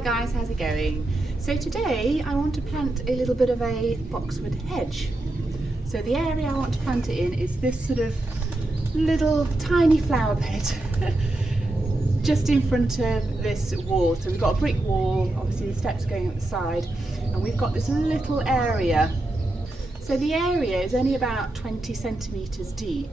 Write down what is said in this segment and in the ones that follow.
Hi guys, how's it going? So today I want to plant a little bit of a boxwood hedge. So the area I want to plant it in is this sort of little tiny flower bed just in front of this wall. So we've got a brick wall, obviously the steps going up the side, and we've got this little area. So the area is only about 20 centimetres deep,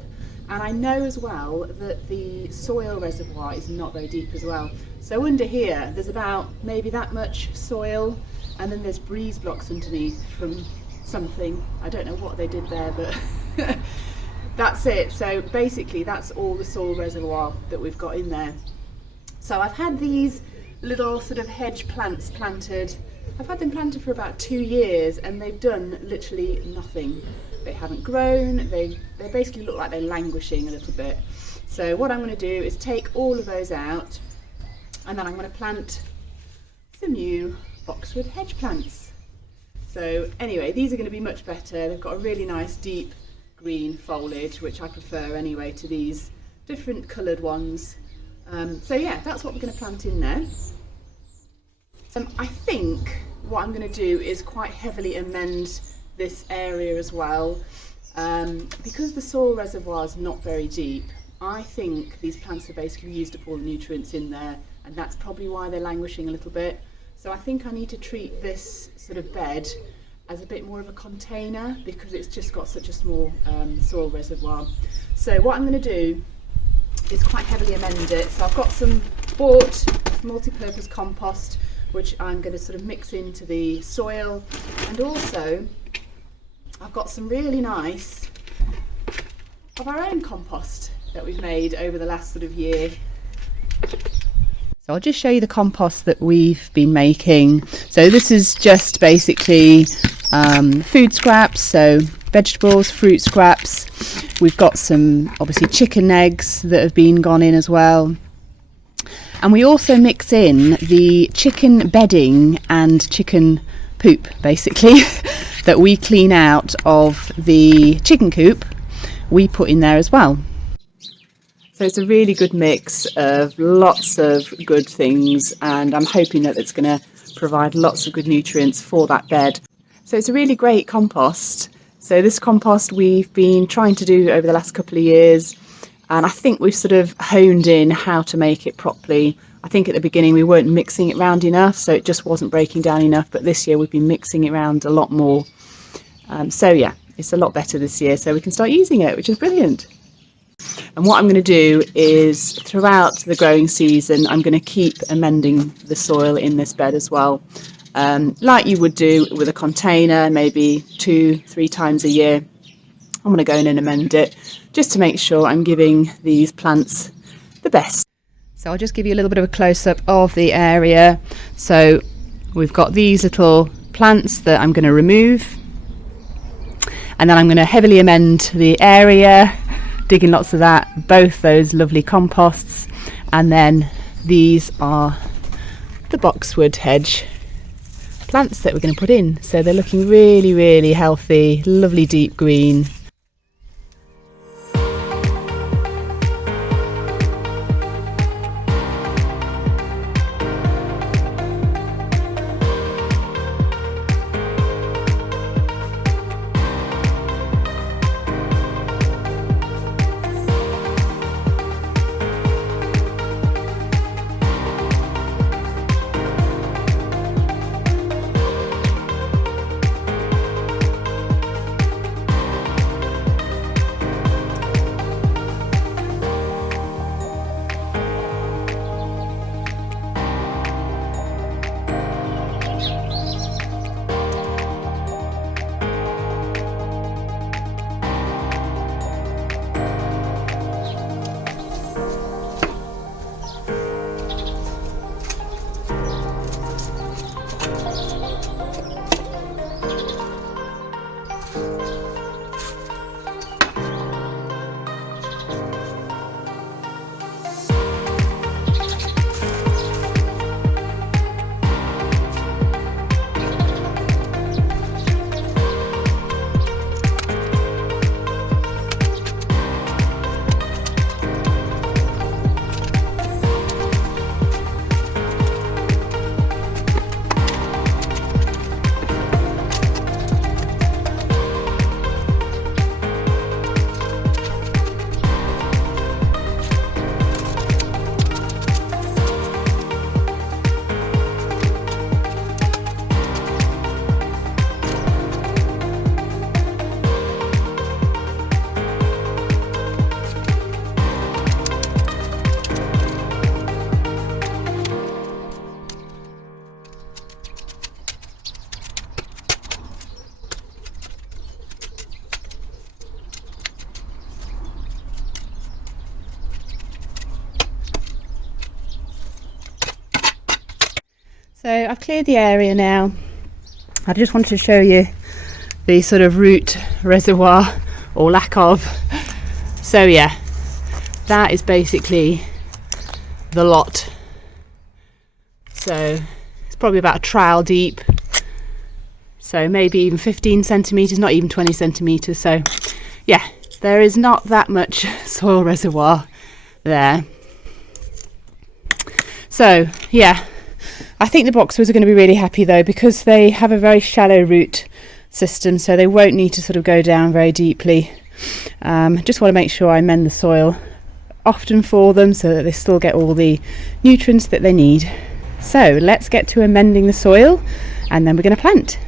and I know as well that the soil reservoir is not very deep as well. So under here there's about maybe that much soil, and then there's breeze blocks underneath from something. I don't know what they did there, but that's it. So basically that's all the soil reservoir that we've got in there. So I've had these little sort of hedge plants planted. I've had them planted for about 2 years and they've done literally nothing. They haven't grown, they basically look like they're languishing a little bit. So what I'm going to do is take all of those out, and then I'm going to plant some new boxwood hedge plants. So anyway, these are going to be much better. They've got a really nice deep green foliage, which I prefer anyway to these different coloured ones. So yeah, that's what we're going to plant in there. I think what I'm going to do is quite heavily amend this area as well. Because the soil reservoir is not very deep, I think these plants have basically used up all the nutrients in there, and that's probably why they're languishing a little bit. So I think I need to treat this sort of bed as a bit more of a container, because it's just got such a small soil reservoir. So what I'm going to do is quite heavily amend it. So I've got some bought multi-purpose compost, which I'm going to sort of mix into the soil, and also I've got some really nice of our own compost that we've made over the last sort of year. So I'll just show you the compost that we've been making. So this is just basically food scraps, so vegetables, fruit scraps. We've got some obviously chicken eggs that have been gone in as well. And we also mix in the chicken bedding and chicken poop, basically, that we clean out of the chicken coop, we put in there as well. So it's a really good mix of lots of good things, and I'm hoping that it's going to provide lots of good nutrients for that bed. So it's a really great compost. So this compost we've been trying to do over the last couple of years, and I think we've sort of honed in how to make it properly. I think at the beginning we weren't mixing it round enough, so it just wasn't breaking down enough, but this year we've been mixing it around a lot more. So yeah, it's a lot better this year, so we can start using it, which is brilliant. And what I'm going to do is throughout the growing season, I'm going to keep amending the soil in this bed as well. Like you would do with a container, maybe 2-3 times a year. I'm going to go in and amend it just to make sure I'm giving these plants the best. So I'll just give you a little bit of a close-up of the area. So we've got these little plants that I'm going to remove, and then I'm going to heavily amend the area, digging lots of that, both those lovely composts, and then these are the boxwood hedge plants that we're going to put in. So they're looking really, really healthy, lovely deep green. So I've cleared the area now. I just wanted to show you the sort of root reservoir or lack of. So yeah, that is basically the lot. So it's probably about a trowel deep. So maybe even 15 centimetres, not even 20 centimetres. So yeah, there is not that much soil reservoir there. So yeah, I think the boxwoods are going to be really happy though, because they have a very shallow root system, so they won't need to sort of go down very deeply. Just want to make sure I mend the soil often for them so that they still get all the nutrients that they need. So let's get to amending the soil and then we're going to plant.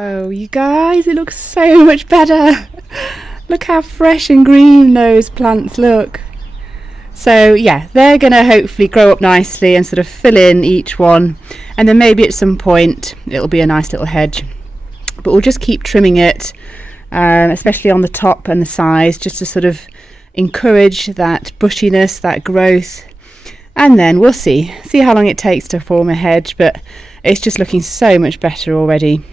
Oh, you guys, it looks so much better. Look how fresh and green those plants look. So yeah, they're going to hopefully grow up nicely and sort of fill in each one, and then maybe at some point it'll be a nice little hedge. But we'll just keep trimming it, especially on the top and the sides, just to sort of encourage that bushiness, that growth. And then we'll see how long it takes to form a hedge, but it's just looking so much better already.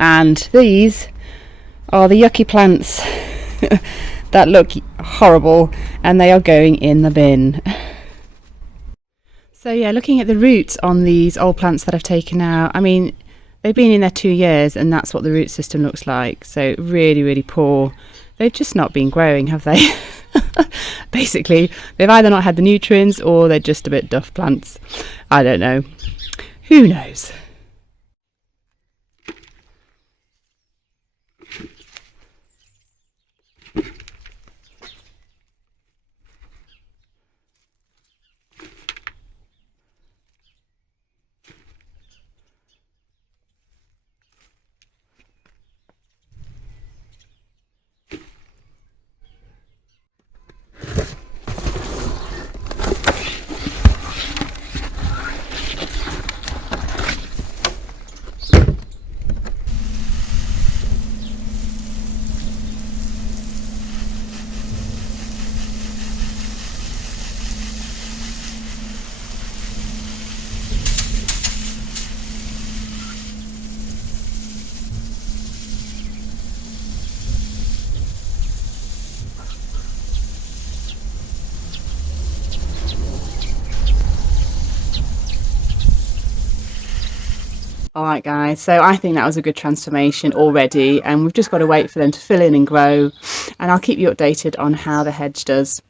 And these are the yucky plants that look horrible, and they are going in the bin. So yeah, looking at the roots on these old plants that I've taken out, I mean, they've been in there 2 years and that's what the root system looks like. So really, really poor. They've just not been growing, have they? Basically, they've either not had the nutrients or they're just a bit duff plants. I don't know. Who knows? Alright guys, so I think that was a good transformation already, and we've just got to wait for them to fill in and grow, and I'll keep you updated on how the hedge does.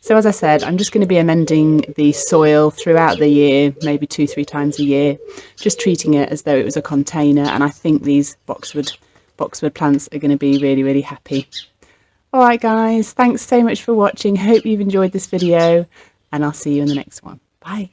So as I said, I'm just going to be amending the soil throughout the year, maybe 2-3 times a year, just treating it as though it was a container, and I think these boxwood plants are going to be really, really happy. Alright guys, thanks so much for watching. Hope you've enjoyed this video, and I'll see you in the next one. Bye.